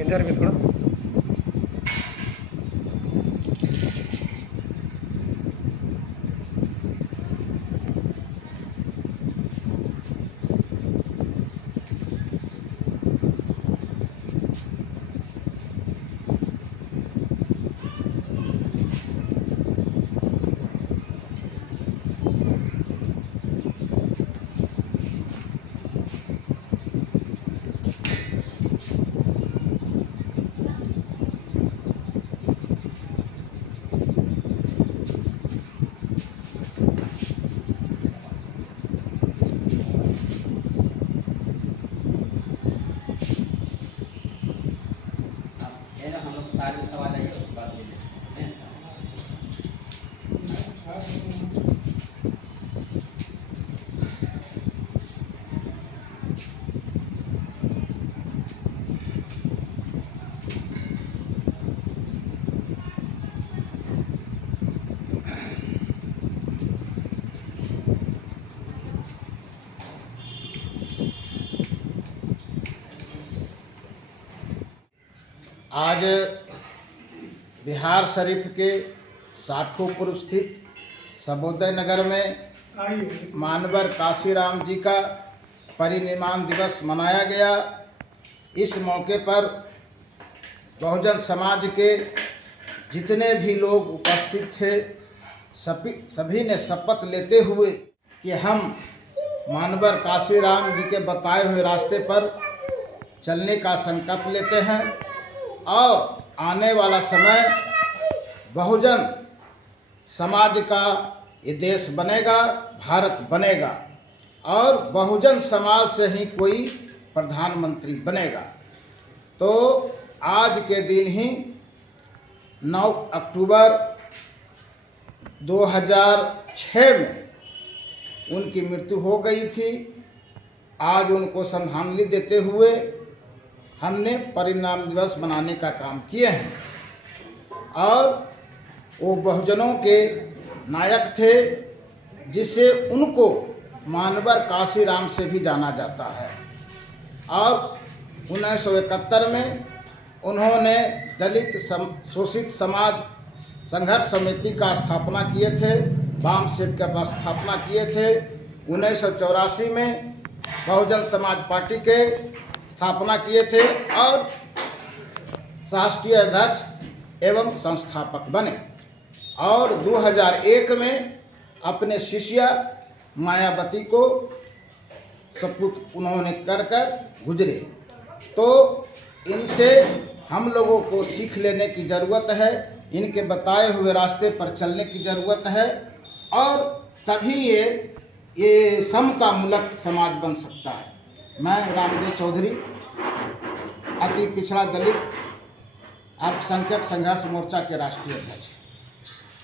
इधर भी थोड़ा हम लोग सारे सवाल आइए उसके बाद ले लेते हैं। आज बिहार शरीफ के साठोपुर स्थित सबोदय नगर में मानवर काशीराम जी का परिनिर्वाण दिवस मनाया गया। इस मौके पर बहुजन समाज के जितने भी लोग उपस्थित थे सभी ने शपथ लेते हुए कि हम मानवर काशीराम जी के बताए हुए रास्ते पर चलने का संकल्प लेते हैं और आने वाला समय बहुजन समाज का ये देश बनेगा, भारत बनेगा और बहुजन समाज से ही कोई प्रधानमंत्री बनेगा। तो आज के दिन ही 9 अक्टूबर 2006 में उनकी मृत्यु हो गई थी। आज उनको श्रद्धांजलि देते हुए हमने परिनिर्वाण दिवस मनाने का काम किए हैं और वो बहुजनों के नायक थे जिससे उनको मानवर काशीराम से भी जाना जाता है। और 1971 में उन्होंने दलित शोषित समाज संघर्ष समिति का स्थापना किए थे, वाम सेव का स्थापना किए थे। 1984 में बहुजन समाज पार्टी के स्थापना किए थे और राष्ट्रीय अध्यक्ष एवं संस्थापक बने और 2001 में अपने शिष्या मायावती को सपूत उन्होंने कर गुजरे। तो इनसे हम लोगों को सीख लेने की ज़रूरत है, इनके बताए हुए रास्ते पर चलने की ज़रूरत है और तभी ये समतामूलक समाज बन सकता है। मैं रामदेव चौधरी, अति पिछड़ा दलित अल्पसंख्यक संघर्ष मोर्चा के राष्ट्रीय अध्यक्ष।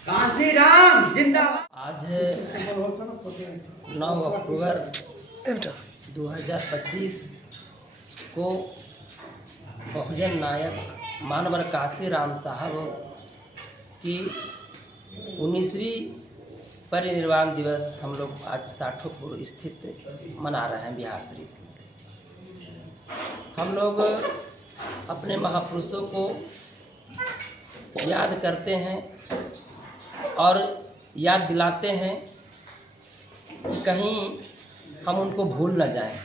काशीराम जिंदाबाद। आज 9 अक्टूबर 2025 को बहुजन नायक मानवर काशीराम साहब की 19वीं परिनिर्वाण दिवस हम लोग आज साठोपुर स्थित मना रहे हैं बिहार शरीफ। हम लोग अपने महापुरुषों को याद करते हैं और याद दिलाते हैं कि कहीं हम उनको भूल न जाएं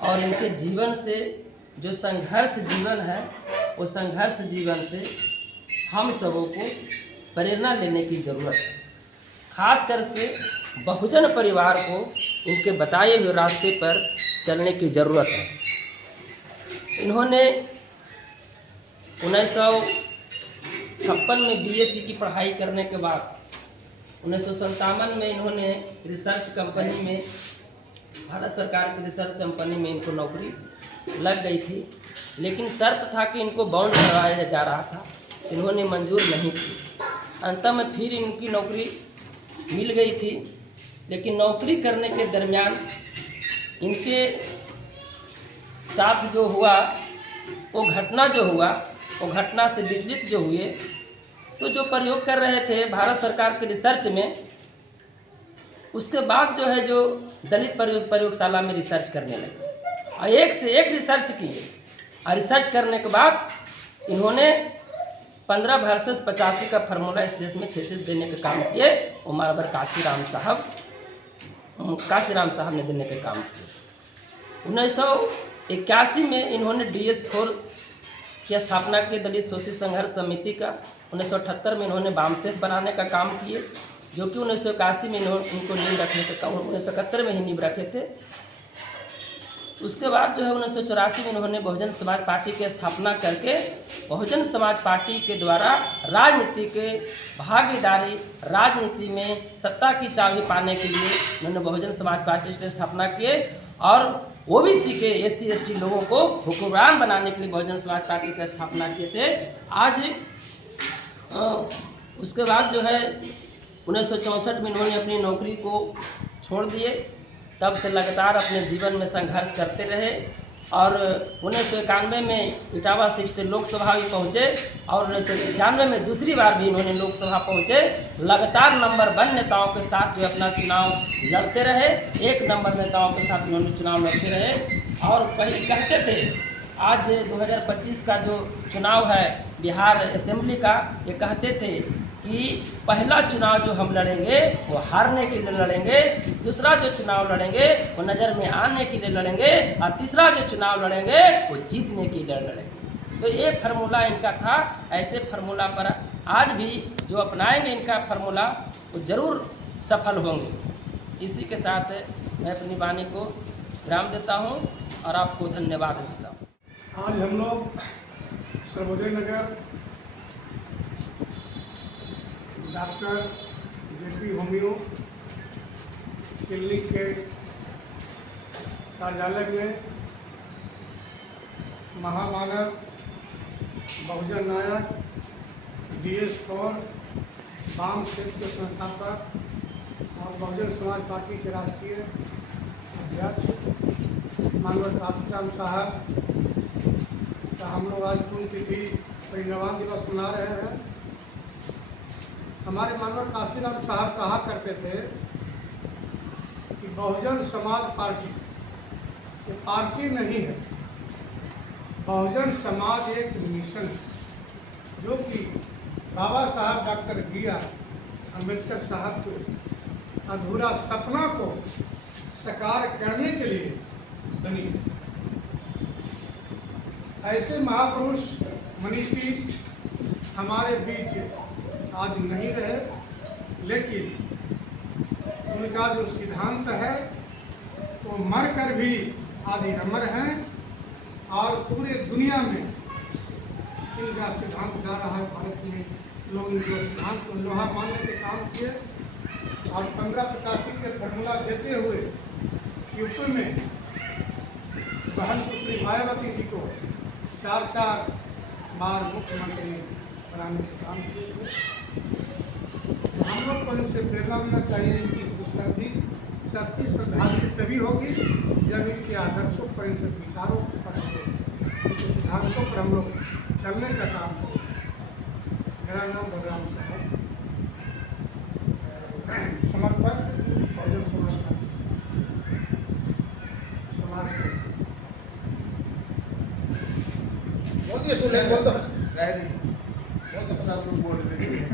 और उनके जीवन से जो संघर्ष जीवन है वो संघर्ष जीवन से हम सबों को प्रेरणा लेने की ज़रूरत है। खासकर से बहुजन परिवार को इनके बताए हुए रास्ते पर चलने की ज़रूरत है। इन्होंने 1956 में बीएससी की पढ़ाई करने के बाद 1957 में इन्होंने रिसर्च कंपनी में, भारत सरकार की रिसर्च कंपनी में इनको नौकरी लग गई थी, लेकिन शर्त था कि इनको बाउंड करवाया जा रहा था, इन्होंने मंजूर नहीं की। अंत में फिर इनकी नौकरी मिल गई थी, लेकिन नौकरी करने के दरमियान इनके साथ जो हुआ वो घटना जो हुआ, वो घटना से विचलित जो हुए, तो जो प्रयोग कर रहे थे भारत सरकार के रिसर्च में, उसके बाद जो है जो दलित प्रयोगशाला में रिसर्च करने लगे और एक से एक रिसर्च किए। और रिसर्च करने के बाद इन्होंने 15 वर्सेस 85 का फार्मूला इस देश में थीसिस देने का काम किए। वो मारबर काशीराम साहब ने देने का काम किए। 1981 में इन्होंने DS4 की स्थापना की, दलित शोषित संघर्ष समिति का। 1978 में इन्होंने बामसेफ बनाने का काम किए, जो कि 1981 में उनको नींव रखने का काम, 1971 में ही नींव रखे थे। उसके बाद जो है 1984 में इन्होंने बहुजन समाज पार्टी की स्थापना करके बहुजन समाज पार्टी के द्वारा राजनीति के भागीदारी, राजनीति में सत्ता की चाबी पाने के लिए उन्होंने बहुजन समाज पार्टी की स्थापना किए और OBC के SC ST लोगों को हुक्मरान बनाने के लिए बहुजन समाज पार्टी की स्थापना किए थे। आज उसके बाद जो है 1964 में इन्होंने अपनी नौकरी को छोड़ दिए। तब से लगातार अपने जीवन में संघर्ष करते रहे और 1991 में इटावा सीट से लोकसभा भी पहुँचे और 1996 में दूसरी बार भी इन्होंने लोकसभा पहुँचे। लगातार नंबर 1 नेताओं के साथ जो अपना चुनाव लड़ते रहे, 1 नंबर नेताओं के साथ इन्होंने चुनाव लड़ते रहे। और पहले कहते थे, आज 2025 का जो चुनाव है बिहार असेंबली का, ये कहते थे कि पहला चुनाव जो हम लड़ेंगे वो हारने के लिए लड़ेंगे, दूसरा जो चुनाव लड़ेंगे वो नज़र में आने के लिए लड़ेंगे और तीसरा जो चुनाव लड़ेंगे वो जीतने के लिए लड़ेंगे। तो ये फार्मूला इनका था। ऐसे फार्मूला पर आज भी जो अपनाएंगे इनका फार्मूला वो ज़रूर सफल होंगे। इसी के साथ मैं अपनी वाणी को विराम देता हूँ और आपको धन्यवाद देता हूँ। आज हम लोग सर्वोदय नगर डॉक्टर JP होमियो क्लिनिक के कार्यालय में महामानव बहुजन नायक DS4 बामसेफ के संस्थापक और बहुजन समाज पार्टी के राष्ट्रीय अध्यक्ष मानव काशीराम साहब का हम लोग आज पुण्यतिथि परिनिर्वाण दिवस मना रहे हैं। हमारे मानव काशीराम साहब कहा करते थे कि बहुजन समाज पार्टी ये पार्टी नहीं है, बहुजन समाज एक मिशन है, जो कि बाबा साहब डॉक्टर B.R. अम्बेडकर साहब के अधूरा सपना को साकार करने के लिए बनी है। ऐसे महापुरुष मनीषी हमारे बीच आज नहीं रहे, लेकिन उनका जो सिद्धांत है वो मर कर भी आज अमर हैं और पूरे दुनिया में इनका सिद्धांत जा रहा है। भारत में लोग इनके सिद्धांत को लोहा मानने के काम किए और 1585 के फार्मूला देते हुए यूपी में बहन सुश्री मायावती जी को 4 बार मुख्यमंत्री बनाने के काम किए थे। हम लोग को इनसे प्रेरणा मिलना चाहिए कि सच्ची श्रद्धांजलि तभी होगी जब इनके आदर्शों पर, इनके विचारों पर, इनके सिद्धांतों पर हम लोग चलने का काम करें। मेरा नाम बलराम साहब, समर्पक बहुजन समाज से बोल दिए, तू बोल दो, बोल दो, 50 लोग बोल रहे हैं।